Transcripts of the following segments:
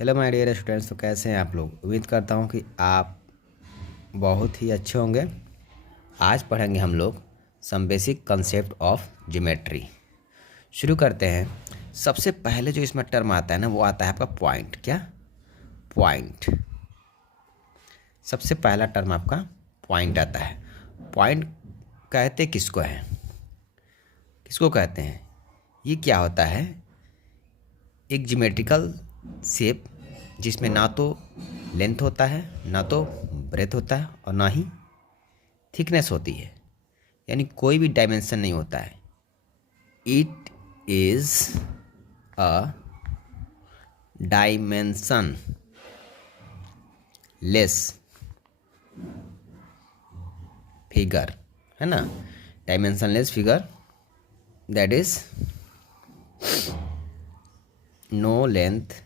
Hello my dear students. तो कैसे हैं आप लोग? उम्मीद करता हूं कि आप बहुत ही अच्छे होंगे। आज पढ़ेंगे हम लोग some basic concept of geometry. शुरू करते हैं। सबसे पहले जो इसमें टर्म आता है ना, वो आता है आपका पॉइंट। क्या? पॉइंट। सबसे पहला टर्म आपका पॉइंट आता है। पॉइंट कहते किसको हैं? किसको कहते हैं? ये क्या होता है? एक ज्योमेट्रिकल शेप जिसमें ना तो लेंथ होता है, ना तो ब्रेथ होता है, और ना ही थिकनेस होती है, यानी कोई भी डायमेंशन नहीं होता है। It is a dimensionless figure, है ना? Dimensionless figure, that is no length,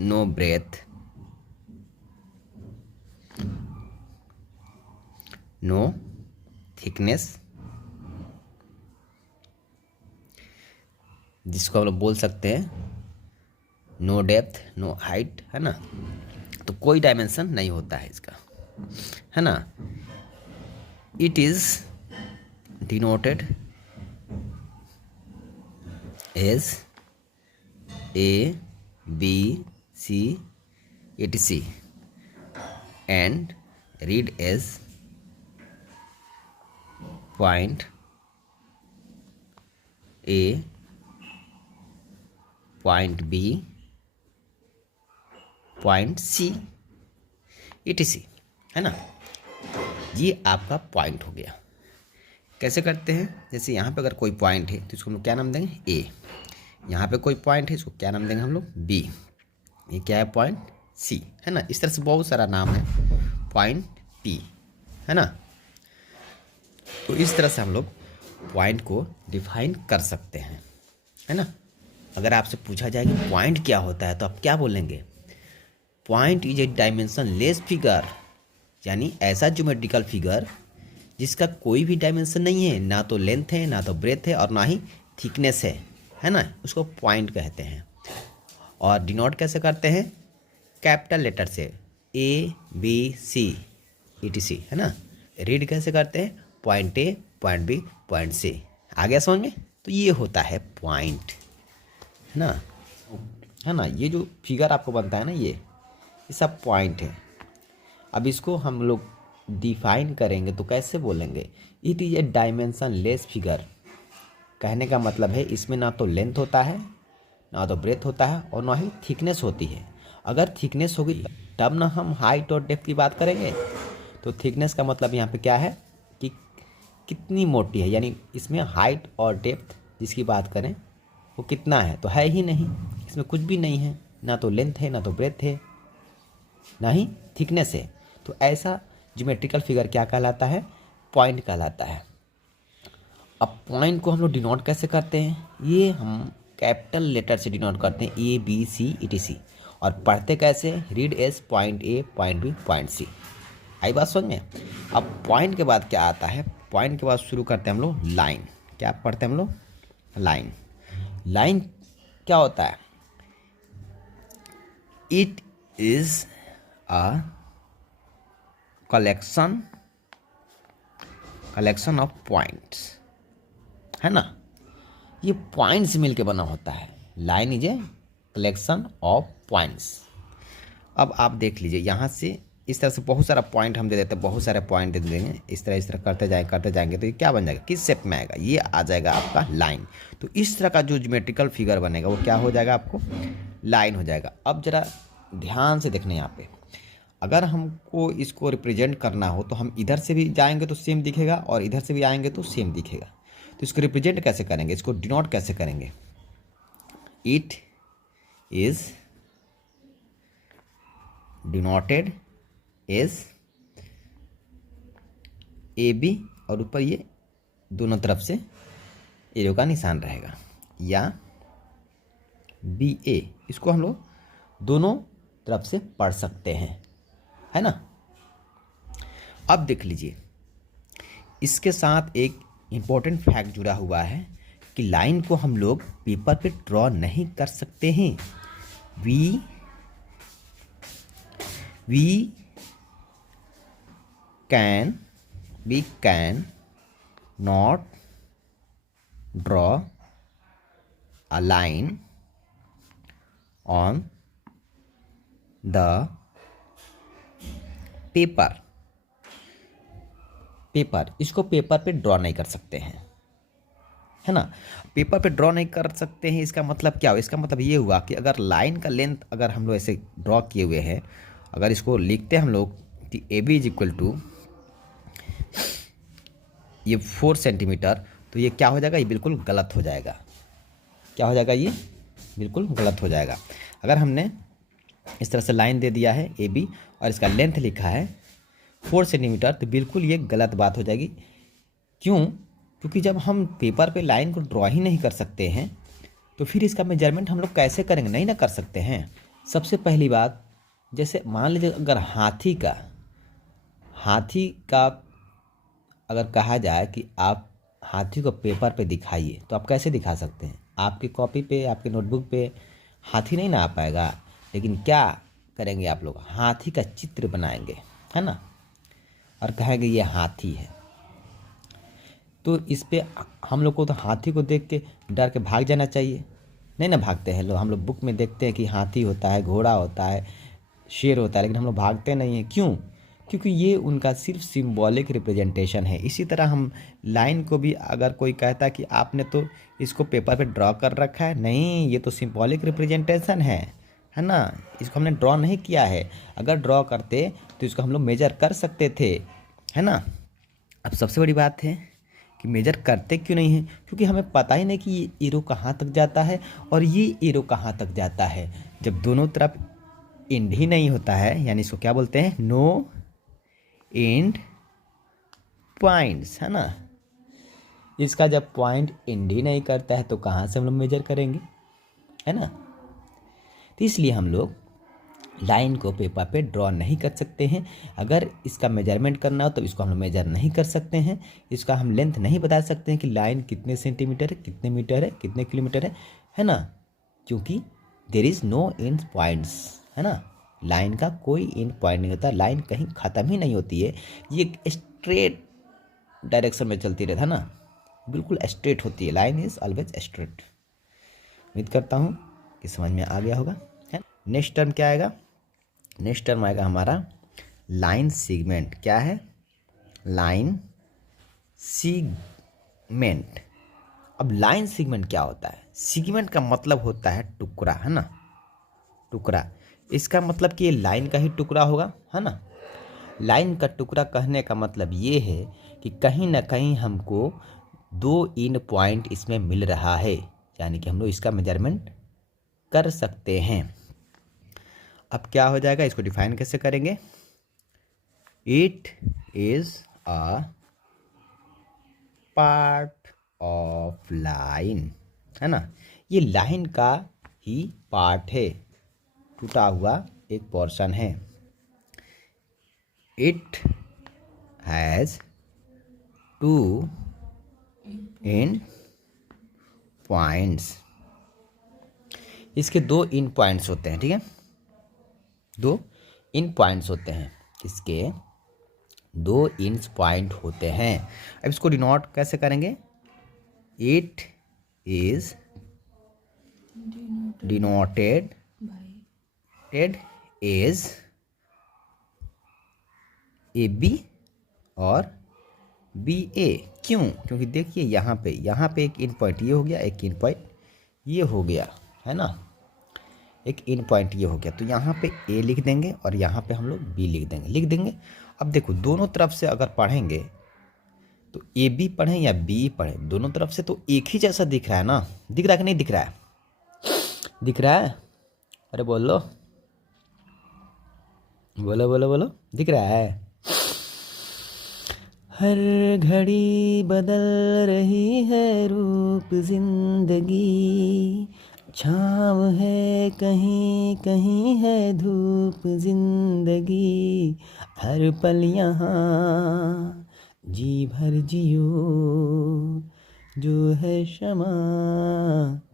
no breadth, no thickness, जिसको हम लोग बोल सकते हैं नो डेप्थ, नो हाइट, है ना? तो कोई डायमेंशन नहीं होता है इसका, है ना? It is denoted as A B C etc and read as point A, point B, point C etc, है ना? ये आपका पॉइंट हो गया। कैसे करते हैं? जैसे यहाँ पे अगर कोई पॉइंट है तो इसको हम लोग क्या नाम देंगे? ए। यहाँ पे कोई पॉइंट है, इसको क्या नाम देंगे हम लोग? बी। ये क्या है? पॉइंट सी, है ना? इस तरह से बहुत सारा नाम है, पॉइंट पी, है ना? तो इस तरह से हम लोग पॉइंट को डिफाइन कर सकते हैं, है ना? अगर आपसे पूछा जाए कि पॉइंट क्या होता है, तो आप क्या बोलेंगे? Point is a dimension less figure, यानी ऐसा ज्योमेट्रिकल फिगर जिसका कोई भी डायमेंशन नहीं है, ना तो लेंथ है, ना तो ब्रेथ है, और ना ही थिकनेस है ना? उसको पॉइंट कहते हैं। और डिनोट कैसे करते हैं? कैपिटल लेटर से, ए बी सी etc, है ना? रीड कैसे करते हैं? Point A, point B, point C. आ गया समझ में? तो ये होता है पॉइंट, है ना? है ना? ये जो फिगर आपको बनता है ना, ये सब पॉइंट है। अब इसको हम लोग डिफाइन करेंगे तो कैसे बोलेंगे? It is a dimension less figure. कहने का मतलब है इसमें ना तो लेंथ होता है, ना तो ब्रेथ होता है, और ना ही थिकनेस होती है। अगर थिकनेस होगी तब ना हम हाइट और डेप्थ की बात करेंगे। तो थिकनेस का मतलब यहाँ पे क्या है कि कितनी मोटी है, यानी इसमें हाइट और डेप्थ जिसकी बात करें वो कितना है, तो है ही नहीं। इसमें कुछ भी नहीं है, ना तो लेंथ है, ना तो ब्रेथ है, ना ही थिकनेस है। तो ऐसा ज्योमेट्रिकल फिगर क्या कहलाता है? पॉइंट कहलाता है। अब पॉइंट को हम लोग डिनोट कैसे करते हैं? ये हम कैपिटल लेटर से डिनोट करते हैं, ए बी सी etc, और पढ़ते कैसे? Read as point A, point B, point C. आई बात समझ में? अब पॉइंट के बाद क्या आता है? पॉइंट के बाद शुरू करते हैं हम लोग लाइन। क्या पढ़ते हैं हम लोग? लाइन। लाइन क्या होता है? It is a collection of points, है ना? ये पॉइंट से मिलके बना होता है। Line is a collection of points. अब आप देख लीजिए, यहाँ से इस तरह से बहुत सारा पॉइंट हम दे देते हैं, बहुत सारे पॉइंट दे देंगे, इस तरह करते जाएंगे तो ये क्या बन जाएगा? किस शेप में आएगा? ये आ जाएगा आपका लाइन। तो इस तरह का जो ज्योमेट्रिकल फिगर बनेगा वो क्या हो जाएगा? आपको लाइन हो जाएगा। अब जरा ध्यान से देखना यहाँ पे, अगर हमको इसको रिप्रेजेंट करना हो तो हम इधर से भी जाएंगे तो सेम दिखेगा, और इधर से भी आएंगे तो सेम दिखेगा। तो इसको रिप्रेजेंट कैसे करेंगे? इसको डिनोट कैसे करेंगे? It is denoted as A B, और ऊपर ये दोनों तरफ से एरो का निशान रहेगा, या बी ए। इसको हम लोग दोनों तरफ से पढ़ सकते हैं, है ना? अब देख लीजिए, इसके साथ एक इम्पोर्टेंट फैक्ट जुड़ा हुआ है कि लाइन को हम लोग पेपर पे ड्रॉ नहीं कर सकते हैं। We can not draw a line on the paper. इसको पेपर पे ड्रॉ नहीं कर सकते हैं, है ना। पेपर पे ड्रॉ नहीं कर सकते हैं, इसका मतलब क्या हुआ? इसका मतलब ये हुआ कि अगर लाइन का लेंथ अगर हम लोग ऐसे ड्रॉ किए हुए हैं, अगर इसको लिखते हैं हम लोग कि A B is equal to ये 4 सेंटीमीटर, तो ये क्या हो जाएगा? ये बिल्कुल गलत हो जाएगा। क्या हो जाएगा? ये बिल्कुल गलत हो जाएगा। अगर हमने इस तरह से लाइन दे दिया है ए बी और इसका लेंथ लिखा है 4 सेंटीमीटर, तो बिल्कुल ये गलत बात हो जाएगी। क्यों? क्योंकि जब हम पेपर पे लाइन को ड्रॉ ही नहीं कर सकते हैं तो फिर इसका मेजरमेंट हम लोग कैसे करेंगे? नहीं ना कर सकते हैं। सबसे पहली बात, जैसे मान लीजिए अगर हाथी का अगर कहा जाए कि आप हाथी को पेपर पे दिखाइए, तो आप कैसे दिखा सकते हैं? आपकी कॉपी पे, आपके नोटबुक पे हाथी नहीं ना आ पाएगा। लेकिन क्या करेंगे आप लोग? हाथी का चित्र बनाएंगे, है ना, और कहेंगे ये हाथी है। तो इस पे हम लोग को तो हाथी को देख के डर के भाग जाना चाहिए। नहीं ना भागते हैं लोग। हम लोग बुक में देखते हैं कि हाथी होता है, घोड़ा होता है, शेर होता है, लेकिन हम लोग भागते नहीं हैं। क्यों? क्योंकि ये उनका सिर्फ सिंबॉलिक रिप्रेजेंटेशन है। इसी तरह हम लाइन को भी, अगर कोई कहता है कि आपने तो इसको पेपर पे ड्रॉ कर रखा है, नहीं, ये तो सिंबॉलिक रिप्रेजेंटेशन है ना। इसको हमने ड्रॉ नहीं किया है। अगर ड्रॉ करते तो इसको हम लोग मेजर कर सकते थे, है ना। अब सबसे बड़ी बात है कि मेजर करते क्यों नहीं है? क्योंकि हमें पता ही नहीं कि ये एरो कहाँ तक जाता है और ये एरो कहाँ तक जाता है। जब दोनों तरफ एंड ही नहीं होता है, यानी इसको क्या बोलते हैं? नो एंड पॉइंट्स, है ना। इसका जब पॉइंट एंड ही नहीं करता है तो कहाँ से हम लोग मेजर करेंगे, है ना। तो इसलिए हम लोग लाइन को पेपर पे ड्रॉ नहीं कर सकते हैं। अगर इसका मेजरमेंट करना हो तो इसको हम लोग मेजर नहीं कर सकते हैं। इसका हम लेंथ नहीं बता सकते हैं कि लाइन कितने सेंटीमीटर है, कितने मीटर है, कितने किलोमीटर है ना। क्योंकि there is no end points, है ना। लाइन का कोई एंड पॉइंट नहीं होता। लाइन कहीं ख़त्म ही नहीं होती है। ये स्ट्रेट डायरेक्शन में चलती रहता है ना, बिल्कुल स्ट्रेट होती है। Line is always straight. उम्मीद करता हूँ कि समझ में आ गया होगा, है। नेक्स्ट टर्म क्या आएगा? नेक्स्ट टर्म आएगा हमारा लाइन सेगमेंट। क्या है? Line segment. अब लाइन सेगमेंट क्या होता है? सेगमेंट का मतलब होता है टुकड़ा, है ना, टुकड़ा। इसका मतलब कि ये लाइन का ही टुकड़ा होगा, है ना। लाइन का टुकड़ा कहने का मतलब ये है कि कहीं ना कहीं हमको 2 एंड पॉइंट इसमें मिल रहा है, यानी कि हम लोग इसका मेजरमेंट कर सकते हैं। अब क्या हो जाएगा? इसको डिफाइन कैसे करेंगे? It is a part of line, है ना। ये लाइन का ही पार्ट है, टूटा हुआ एक पोर्शन है। It has 2 and points. इसके 2 एंड पॉइंट्स होते हैं, ठीक है। 2 एंड पॉइंट्स होते हैं। इसके 2 एंड पॉइंट होते हैं। अब इसको डिनोट कैसे करेंगे? It is denoted as A B और बी ए। क्यों? क्योंकि देखिए यहाँ पे एक इन पॉइंट ये हो गया, एक इन पॉइंट ये हो गया, है ना। एक इन पॉइंट ये हो गया, तो यहाँ पे ए लिख देंगे और यहाँ पे हम लोग बी लिख देंगे। अब देखो दोनों तरफ से अगर पढ़ेंगे तो ए बी पढ़ें या बी पढ़ें, दोनों तरफ से तो एक ही जैसा दिख रहा है ना। दिख रहा है कि नहीं दिख रहा है? दिख रहा है? अरे बोलो बोलो बोलो बोलो, दिख रहा है? हर घड़ी बदल रही है रूप जिंदगी, छाँव है कहीं कहीं है धूप जिंदगी, हर पल यहाँ जी भर जियो, जो है क्षमा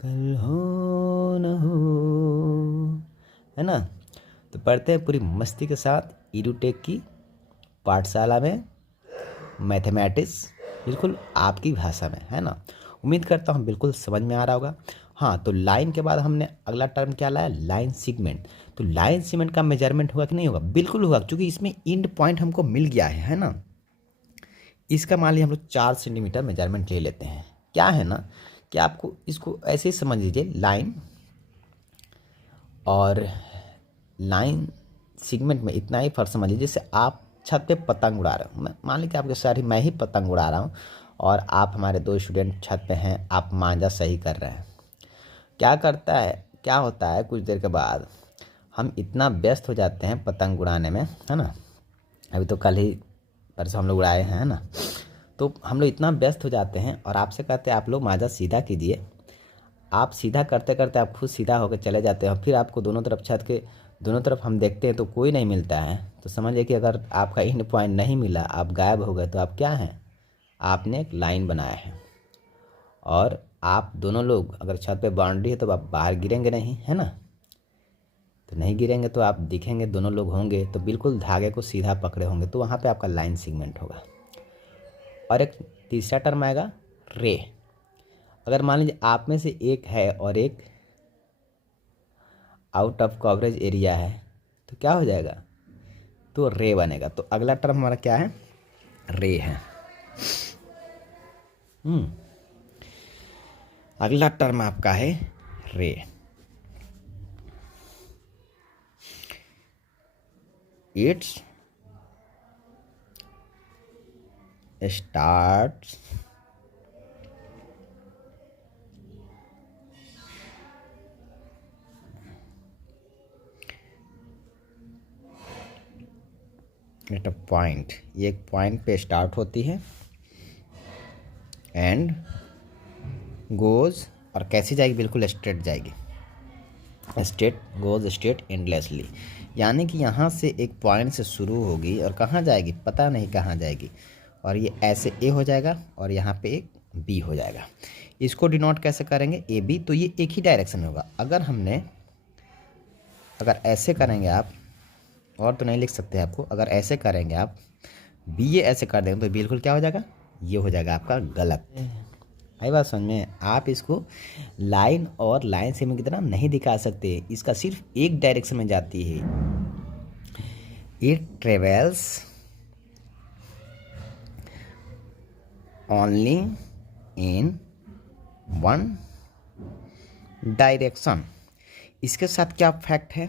कल हो न हो, है ना। तो पढ़ते हैं पूरी मस्ती के साथ ईडुटेक की पाठशाला में मैथमेटिक्स, बिल्कुल आपकी भाषा में, है ना। उम्मीद करता हूँ बिल्कुल समझ में आ रहा होगा। हाँ, तो लाइन के बाद हमने अगला टर्म क्या लाया, लाइन सेगमेंट। तो लाइन सेगमेंट का मेजरमेंट होगा कि नहीं होगा, बिल्कुल होगा, क्योंकि इसमें एंड पॉइंट हमको मिल गया है ना। इसका मान लीजिए हम लोग 4 सेंटीमीटर मेजरमेंट ले लेते हैं। क्या है ना कि आपको इसको ऐसे ही समझ लीजिए, लाइन और लाइन सेगमेंट में इतना ही फर्क समझ लीजिए। जैसे आप छत पे पतंग उड़ा रहे हो, मान लीजिए आपके साथ ही मैं ही पतंग उड़ा रहा हूँ और आप हमारे 2 स्टूडेंट छत पे हैं, आप मांझा सही कर रहे हैं। क्या होता है कुछ देर के बाद हम इतना व्यस्त हो जाते हैं पतंग उड़ाने में, है ना। अभी तो कल ही परसों हम लोग उड़ाए हैं, है ना। तो हम लोग इतना व्यस्त हो जाते हैं और आपसे कहते हैं आप लोग मांझा सीधा कीजिए। आप सीधा करते करते आप खुद सीधा होकर चले जाते हैं और फिर आपको दोनों तरफ छत के दोनों तरफ हम देखते हैं तो कोई नहीं मिलता है। तो समझिए कि अगर आपका एंड पॉइंट नहीं मिला, आप गायब हो गए, तो आप क्या हैं, आपने एक लाइन बनाया है। और आप दोनों लोग अगर छत पे बाउंड्री है तो आप बाहर गिरेंगे नहीं, है ना। तो नहीं गिरेंगे तो आप दिखेंगे, दोनों लोग होंगे तो बिल्कुल धागे को सीधा पकड़े होंगे, तो वहाँ पे आपका लाइन सेगमेंट होगा। और एक तीसरा टर्म आएगा रे। अगर मान लीजिए आप में से एक है और एक आउट ऑफ कवरेज एरिया है, तो क्या हो जाएगा, तो रे बनेगा। तो अगला टर्म हमारा क्या है, रे है। अगला टर्म आपका है रे। It's starts at a point, ये एक पॉइंट पे स्टार्ट होती है एंड गोज, और कैसी जाएगी, बिल्कुल स्ट्रेट जाएगी, स्ट्रेट एंडलेसली। यानी कि यहाँ से एक पॉइंट से शुरू होगी और कहाँ जाएगी पता नहीं कहाँ जाएगी, और ये ऐसे ए हो जाएगा और यहाँ पे एक बी हो जाएगा। इसको डिनोट कैसे करेंगे, ए बी, तो ये एक ही डायरेक्शन में होगा। अगर ऐसे करेंगे आप, और तो नहीं लिख सकते आपको, अगर ऐसे करेंगे आप बी, ये ऐसे कर देंगे तो बिल्कुल क्या हो जाएगा, ये हो जाएगा आपका गलत। आई बात समझ में। आप इसको लाइन और लाइन सेगमेंट की तरह नहीं दिखा सकते, इसका सिर्फ एक डायरेक्शन में जाती है। It travels only in one direction. इसके साथ क्या फैक्ट है,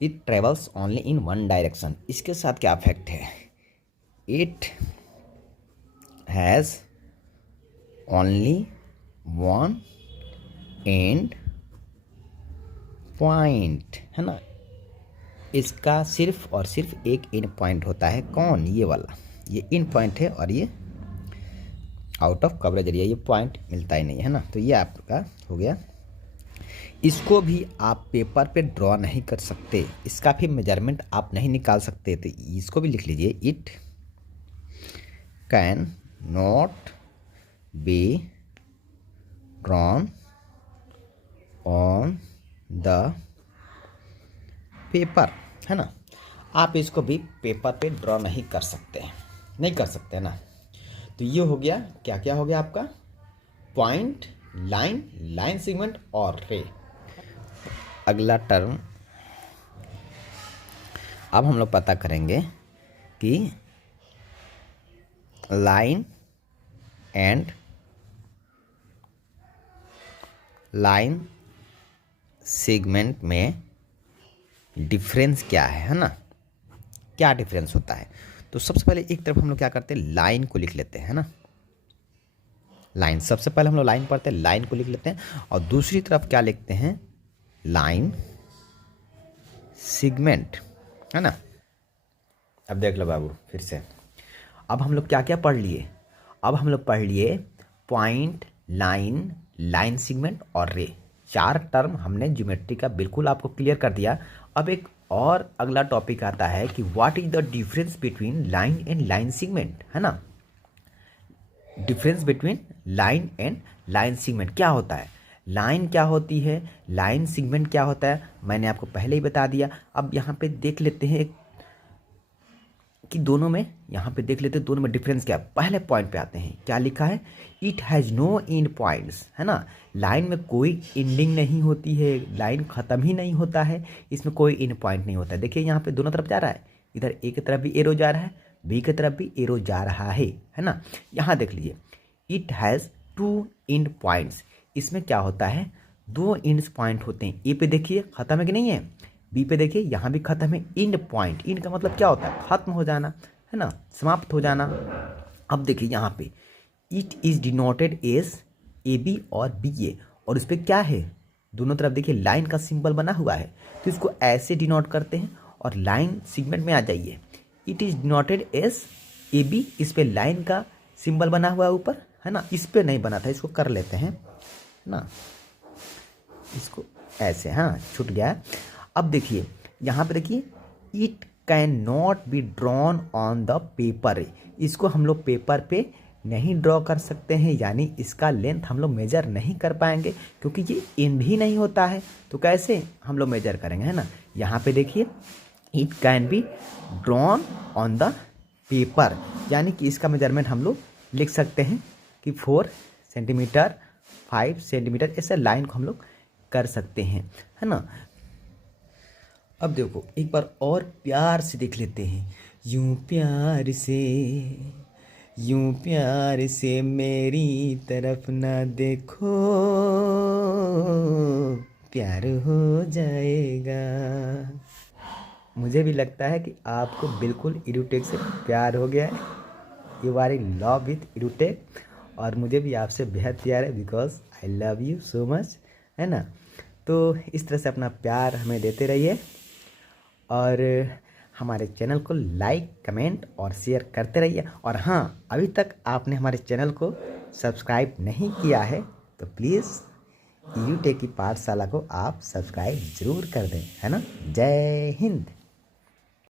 it travels only in one direction, इसके साथ क्या फैक्ट है, it has only one and point, है ना। इसका सिर्फ और सिर्फ एक एंड पॉइंट होता है, कौन, ये वाला, ये एंड पॉइंट है और ये आउट ऑफ कवरेज एरिया, ये पॉइंट मिलता ही नहीं है ना। तो ये आपका हो गया। इसको भी आप पेपर पे ड्रॉ नहीं कर सकते, इसका भी मेजरमेंट आप नहीं निकाल सकते, तो इसको भी लिख लीजिए, it can not be drawn on the paper, है ना। आप इसको भी पेपर पे ड्रॉ नहीं कर सकते ना। तो ये हो गया, क्या क्या हो गया आपका, पॉइंट, लाइन, लाइन सेगमेंट और रे। अगला टर्म अब हम लोग पता करेंगे कि लाइन एंड लाइन सेगमेंट में डिफरेंस क्या है ना, क्या डिफरेंस होता है। तो सबसे पहले एक तरफ हम लोग क्या करते हैं, लाइन को लिख लेते हैं ना। लाइन, सबसे पहले हम लोग लाइन पढ़ते हैं, लाइन को लिख लेते हैं, और दूसरी तरफ क्या लिखते हैं, लाइन सेगमेंट, है ना। अब देख लो बाबू फिर से, अब हम लोग क्या क्या पढ़ लिए, अब हम लोग पढ़ लिए पॉइंट, लाइन, लाइन सेगमेंट और रे। 4 टर्म हमने ज्योमेट्री का बिल्कुल आपको क्लियर कर दिया। अब एक और अगला टॉपिक आता है कि what is the difference between line and line segment, है ना। Difference between line and line segment क्या होता है, लाइन क्या होती है, लाइन सेगमेंट क्या होता है, मैंने आपको पहले ही बता दिया। अब यहाँ पे देख लेते हैं कि दोनों में, यहाँ पे देख लेते हैं दोनों में डिफरेंस क्या है। पहले पॉइंट पे आते हैं, क्या लिखा है, it has no end points, है ना। लाइन में कोई एंडिंग नहीं होती है, लाइन ख़त्म ही नहीं होता है, इसमें कोई एंड पॉइंट नहीं होता है। देखिए यहाँ पे दोनों तरफ जा रहा है, इधर ए की तरफ भी एरो जा रहा है, बी की तरफ भी एरो जा रहा है ना। यहाँ देख लीजिए, इट हैज़ 2 एंड पॉइंट्स, इसमें क्या होता है, 2 एंड्स पॉइंट होते हैं। ए पे देखिए ख़त्म है कि नहीं है, बी पे देखिए यहाँ भी खत्म है। एंड पॉइंट, एंड का मतलब क्या होता है, खत्म हो जाना, है ना, समाप्त हो जाना। अब देखिए यहाँ पे it is denoted as A B और बी ए, और इस पर क्या है, दोनों तरफ देखिए लाइन का सिंबल बना हुआ है, तो इसको ऐसे डिनोट करते हैं। और लाइन सेगमेंट में आ जाइए, it is denoted as A B, इस पर लाइन का सिंबल बना हुआ है ऊपर, है ना, इस पर नहीं बना था, इसको कर लेते हैं, है ना, इसको ऐसे, हाँ छूट गया। अब देखिए यहाँ पे देखिए, it can not be drawn on the paper, इसको हम लोग पेपर पे नहीं ड्रॉ कर सकते हैं, यानी इसका लेंथ हम लोग मेजर नहीं कर पाएंगे, क्योंकि ये एंड ही नहीं होता है, तो कैसे हम लोग मेजर करेंगे, है ना। यहाँ पे देखिए, it can be drawn on the paper, यानी कि इसका मेजरमेंट हम लोग लिख सकते हैं कि 4 सेंटीमीटर 5 सेंटीमीटर, ऐसे लाइन को हम लोग कर सकते हैं, है ना। अब देखो एक बार और प्यार से देख लेते हैं, यूं प्यार से मेरी तरफ ना देखो, प्यार हो जाएगा। मुझे भी लगता है कि आपको बिल्कुल इडुटेक से प्यार हो गया है, you are in love with edutech, और मुझे भी आपसे बेहद प्यार है, because I love you so much, है ना। तो इस तरह से अपना प्यार हमें देते रहिए, और हमारे चैनल को लाइक कमेंट और शेयर करते रहिए। और हाँ, अभी तक आपने हमारे चैनल को सब्सक्राइब नहीं किया है तो प्लीज़ इडुटेक की पाठशाला को आप सब्सक्राइब ज़रूर कर दें, है ना। जय हिंद।